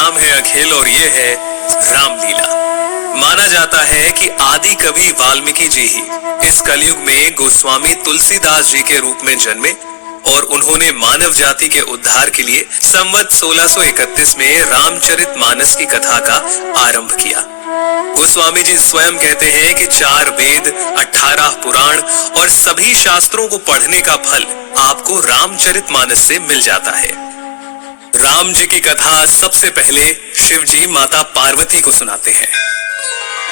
नाम है अखिल और ये है रामलीला। माना जाता है कि आदि कवि वाल्मीकि जी ही इस कलयुग में गोस्वामी तुलसीदास जी के रूप में जन्मे और उन्होंने मानव जाति के उद्धार के लिए संवत 1631 में रामचरितमानस की कथा का आरंभ किया। गोस्वामी जी स्वयं कहते हैं कि 4 वेद, 18 पुराण और सभी शास्त्रों को पढ़ने का फल आपको रामचरितमानस से मिल जाता है। राम जी की कथा सबसे पहले शिव जी माता पार्वती को सुनाते हैं।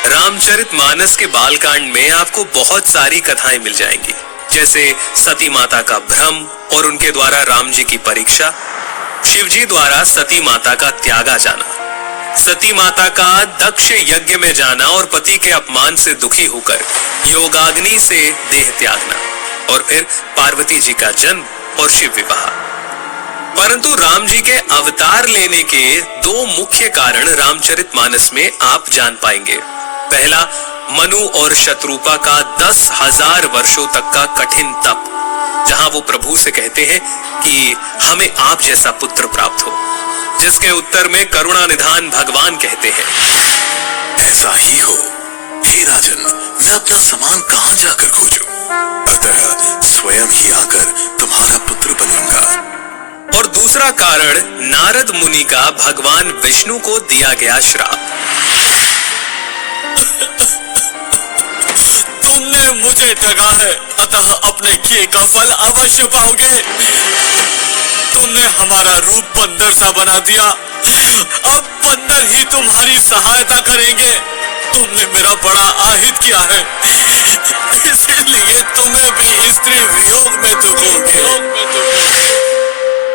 रामचरितमानस के बालकांड में आपको बहुत सारी कथाएं मिल जाएंगी, जैसे सती माता का भ्रम और उनके द्वारा राम जी की परीक्षा, शिव जी द्वारा सती माता का त्यागा जाना, सती माता का दक्ष यज्ञ में जाना और पति के अपमान से दुखी होकर योगाग्नि से देह त्यागना, और फिर पार्वती जी का जन्म और शिव विवाह। परंतु राम जी के अवतार लेने के 2 मुख्य कारण रामचरितमानस में आप जान पाएंगे। पहला, मनु और शत्रुपा का 10,000 वर्षों तक का कठिन तप, जहां वो प्रभु से कहते हैं कि हमें आप जैसा पुत्र प्राप्त हो, जिसके उत्तर में करुणा निधान भगवान कहते हैं, ऐसा ही हो हे राजन, मैं अपना समान कहां जाकर खोजूं? अतः स्वयं ही आकर तुम्हारा पुत्र बनूंगा। और दूसरा कारण नारद मुनि का भगवान विष्णु को दिया गया श्राप। तुमने मुझे ठगा है, अतः अपने किए का फल अवश्य पाओगे। तुमने हमारा रूप बंदर सा बना दिया, अब बंदर ही तुम्हारी सहायता करेंगे। तुमने मेरा बड़ा आहित किया है, इसलिए तुम्हें भी स्त्री वियोग में दुखोगे।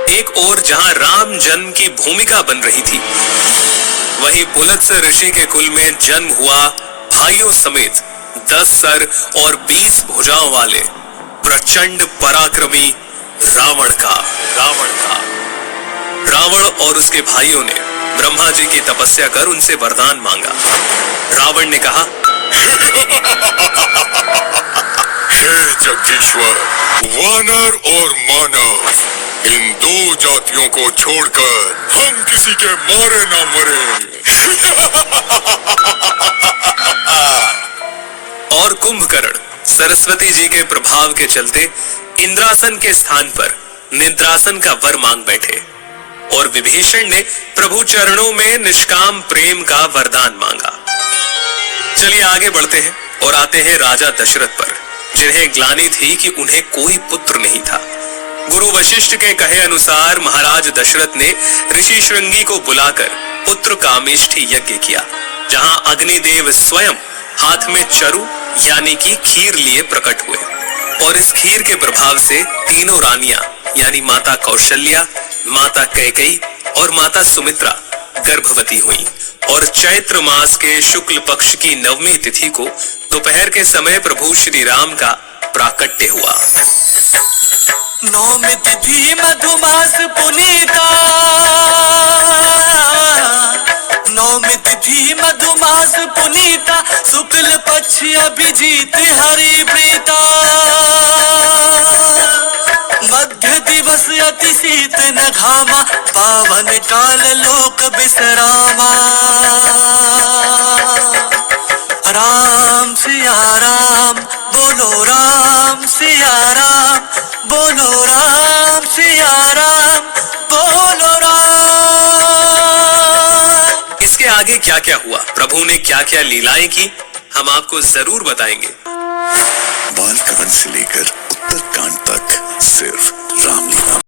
एक ओर जहां राम जन्म की भूमिका बन रही थी, वहीं पुलत्स ऋषि के कुल में जन्म हुआ भाइयों समेत 10 सर और 20 भुजाओं वाले प्रचंड पराक्रमी रावण और उसके भाइयों ने ब्रह्मा जी की तपस्या कर उनसे वरदान मांगा। रावण ने कहा, हे जगदीश्वर, वानर और मानव, इन 2 जातियों को छोड़कर हम किसी के मारे ना मरे। और कुंभकर्ण सरस्वती जी के प्रभाव के चलते इंद्रासन के स्थान पर निद्रासन का वर मांग बैठे, और विभीषण ने प्रभु चरणों में निष्काम प्रेम का वरदान मांगा। चलिए आगे बढ़ते हैं और आते हैं राजा दशरथ पर, जिन्हें ग्लानि थी कि उन्हें कोई पुत्र नहीं था। गुरु वशिष्ठ के कहे अनुसार महाराज दशरथ ने ऋषि श्रृंगी को बुलाकर पुत्र कामेष्ठी यज्ञ किया, जहां अग्निदेव स्वयं हाथ में चरु यानी कि खीर लिए प्रकट हुए, और इस खीर के प्रभाव से तीनों रानियां यानी माता कौशल्या, माता कैकेयी और माता सुमित्रा गर्भवती हुई, और चैत्र मास के शुक्ल पक्ष की 9वीं तिथि को दोपहर के समय प्रभु श्री राम का प्राकट्य हुआ। 9वीं तिथि मधुमास पुनीता, 9वीं तिथि मधुमास पुनीता, शुक्ल पक्ष अभिजीत हरि प्रीता, मध्य दिवस अति शीत न घामा, पावन काल लोक विश्रामा। राम सिया राम बोलो, राम सिया राम बोलो, राम सिया राम बोलो राम। इसके आगे क्या क्या हुआ, प्रभु ने क्या क्या लीलाएं की, हम आपको जरूर बताएंगे। बालकांड से लेकर उत्तरकांड तक सिर्फ रामलीला